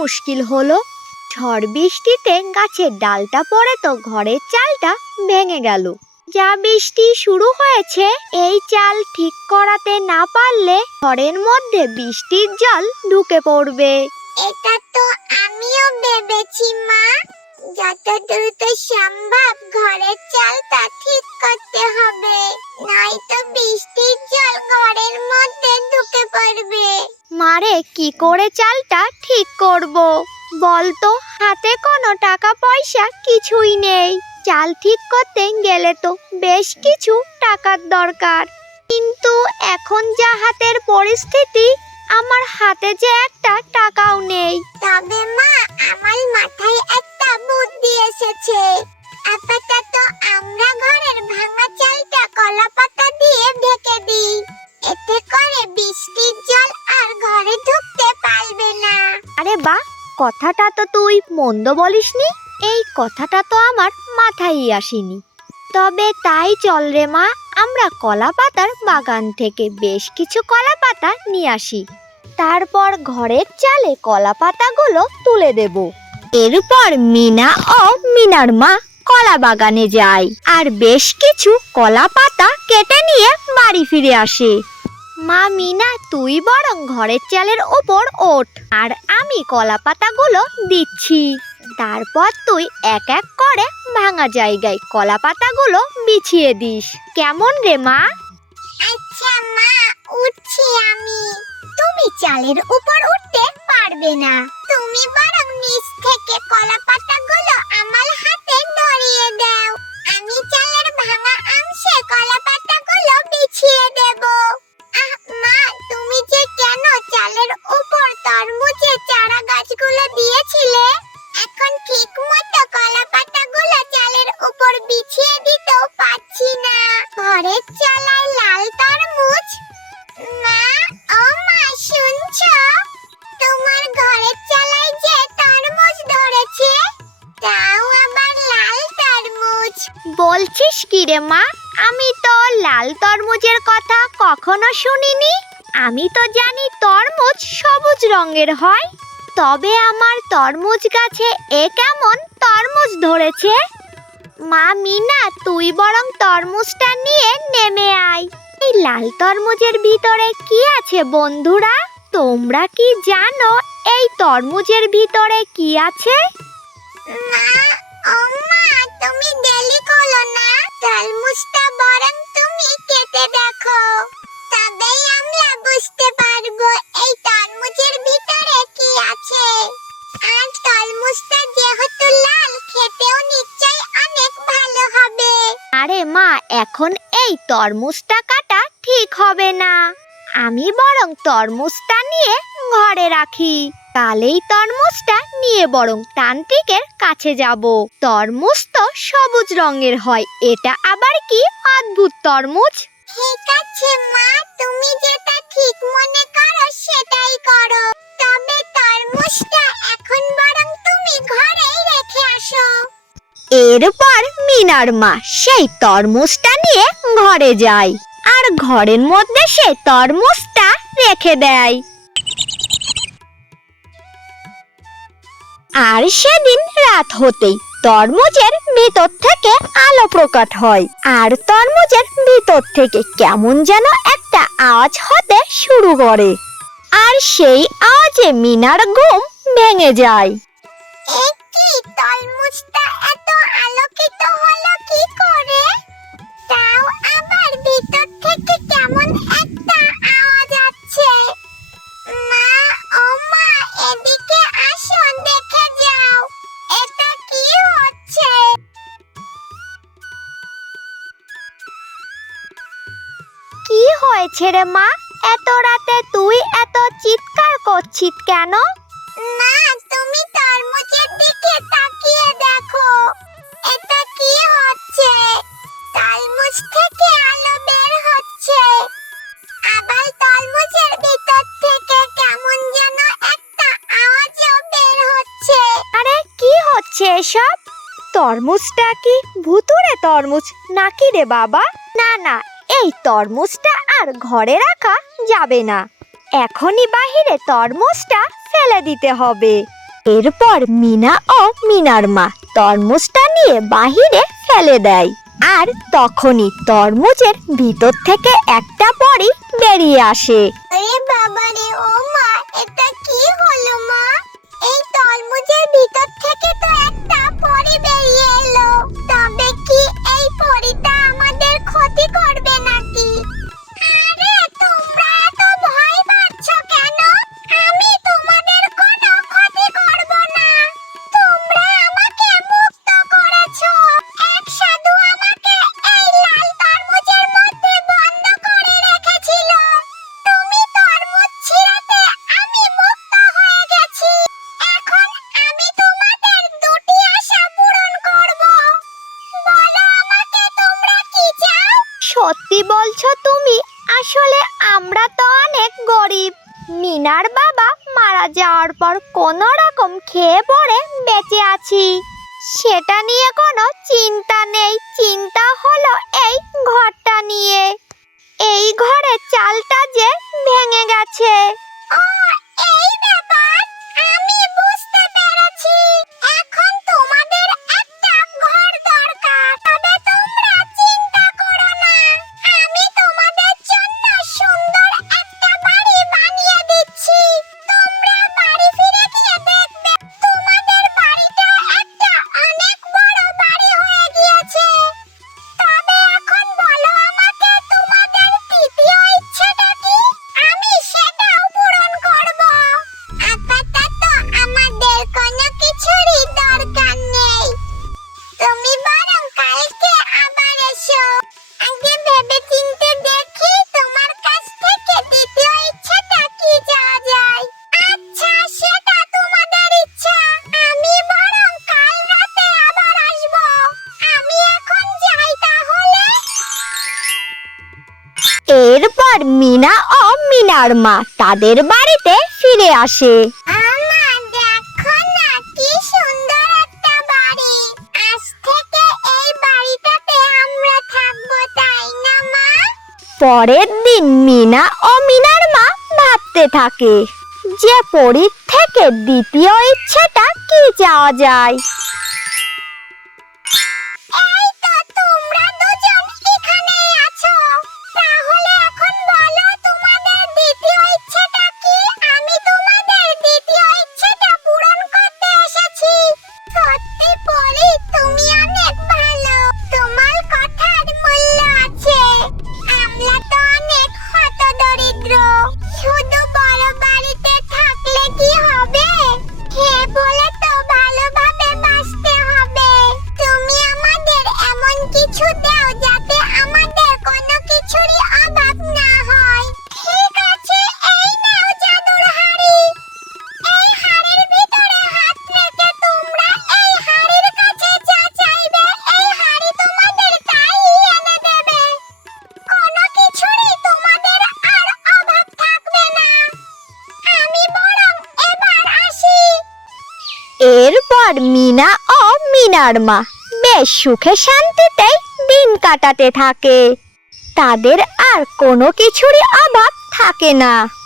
মুশকিল হলো। ঝড় বৃষ্টিতে গাছের ডালটা পড়ে তো ঘরের চালটা ভেঙে গেল। যা বৃষ্টি শুরু হয়েছে, এই চাল ঠিক করাতে না পারলে ঘরের মধ্যে বৃষ্টির জল ঢুকে পড়বে। এটা তো আমিও ভেবেছি, মা। যত দ্রুত সম্ভব ঘরের চালটা ঠিক করতে হবে। নয়তো বৃষ্টির জল ঘরের মধ্যে ঢুকে পড়বে। মারে কি করে চালটা ঠিক করব? বলতো হাতে কোনো টাকা পয়সা কিছুই নেই। চাল ঠিক করতে গেলে তো বেশ কিছু টাকার দরকার। কিন্তু এখন যা হাতের পরিস্থিতি আমার হাতে যে একটা টাকাও নেই। তবে মা আমার মাথায় একটা বুদ্ধি এসেছে। আপাতত আমরা ঘরের ভাঙা চালটা কলা পাতা দিয়ে ঢেকে দিই। এতে করে বৃষ্টির জল আর ঘরে ঢুকতে পারবে না। আরে বাহ কথাটা তো তুই মন্দ বলিসনি। এই কথাটা তো আমার মাথায় আসেনি। তবে তাই চল রে মা, আমরা কলা পাতার বাগান থেকে বেশ কিছু কলা পাতা নিয়ে আসি। তারপর ঘরের চালে কলা পাতাগুলো তুলে দেব। এরপর মিনা ও মিনার মা কলা বাগানে যায়। আর বেশ কিছু কলা পাতা কেটে নিয়ে বাড়ি ফিরে আসে। মা মিনা, তুই বরং ঘরের চালের ওপর ওঠ, আর আমি কলা পাতাগুলো দিচ্ছি। তারপর তুই এক এক করে ভাঙা জায়গায় কলা পাতাগুলো বিছিয়ে দিস। কেমন রে মা? আচ্ছা মা, উঠছি আমি। তুমি চালের উপর উঠতে পারবে না। তুমি তরমুজ? বলছিস কি রে মা? আমি তো লাল তরমুজের কথা কখনো শুনিনি। আমি তো জানি তরমুজ সবুজ রঙের হয়। তবে আমার তরমুজ গাছে এ কেমন তরমুজ ধরেছে? মা মিনা, তুই বরং তরমুজটা নিয়ে নেমে আয়। এই লাল তরমুজের ভিতরে কি আছে বন্ধুরা? তোমরা কি জানো এই তরমুজের ভিতরে কি আছে? মা ও মা তুমি দেরি করো না। তরমুজটা বরং তুমি কেটে দেখো। তবেই আমরা বুঝতে পারব এই তরমুজের ভিতরে কি আছে। আর তরমুজটা যেহেতু লাল, খেতেও নিশ্চয়ই অনেক ভালো হবে। আরে মা, এখন এই তরমুজটা কাটা ঠিক হবে না। আমি বরং তরমুজটা নিয়ে ঘরে রাখি। কালেই তরমুজটা নিয়ে বরং তান্ত্রিকের কাছে যাব। তরমুজ তো সবুজ রঙের হয় এটা আবার কি অদ্ভুত তরমুজ? ঠিক আছে মা তুমি যেটা ঠিক মনে করো সেটাই করো। তবে তরমুজটা এখন বরং তুমি ঘরেই রেখে আসো। এরপর মিনার মা সেই তরমুজটা নিয়ে ঘরে যায়। আর ঘরের মধ্যে সে তরমুজটা রেখে দেয়। আর সেদিন রাত হতেই তরমুজের ভিতর থেকে আলো প্রকট হয়। আর তরমুজের ভিতর থেকে কেমন যেন একটা আওয়াজ হতে শুরু করে। আর সেই আওয়াজে মিনার ঘুম ভেঙে যায়। হয়েছে রে মা এত রাতে তুই এত চিৎকার করছিস কেন? মা তুমি তরমুজের দিকে তাকিয়ে দেখো। এটা কি হচ্ছে? তরমুজ থেকে আলো বের হচ্ছে। আবার তরমুজের ভিতর থেকে কেমন যেন একটা আওয়াজও বের হচ্ছে। আরে কি হচ্ছে এসব? তরমুজটা কি ভুতুরে তরমুজ নাকি রে বাবা? না না এই তরমুজটা আর ঘরে রাখা যাবে না। এখনই বাহিরে তরমুজটা ফেলে দিতে হবে। এরপর মিনা ও মিনার মা তরমুজটা নিয়ে বাহিরে ফেলে দেয়। আর তখনই তরমুজের ভিতর থেকে একটা পরি বেরিয়ে আসে। আরে বাবা রে, ও মা, এটা কি হলো মা? এই তরমুজের ভিতর থেকে তো একটা পরি বেরিয়ে এলো। তবে কি এই পরিটা আমরা তো অনেক গরিব। মিনার বাবা মারা যাওয়ার পর কোনো রকম খেয়ে পড়ে বেঁচে আছি। সেটা নিয়ে কোনো চিন্তা নেই। চিন্তা হলো এই ঘরটা নিয়ে। এই ঘরে চালটা যে ভেঙে গেছে। মিনার মা তাদের বাড়িতে ফিরে আসে। আমা দেখো না কি সুন্দর একটা বাড়ি। আজ থেকে এই বাড়িটাতে আমরা থাকব তাই না মা? পরের দিন মিনা ও মিনার মা ভাবতে থাকে যে পরীর থেকে দ্বিতীয় ইচ্ছেটা কি যাওয়া যায়? এরপর মিনা ও মিনার মা বেশ সুখে শান্তিতে দিন কাটাতে থাকে। তাদের আর কোনো কিছুরই অভাব থাকে না।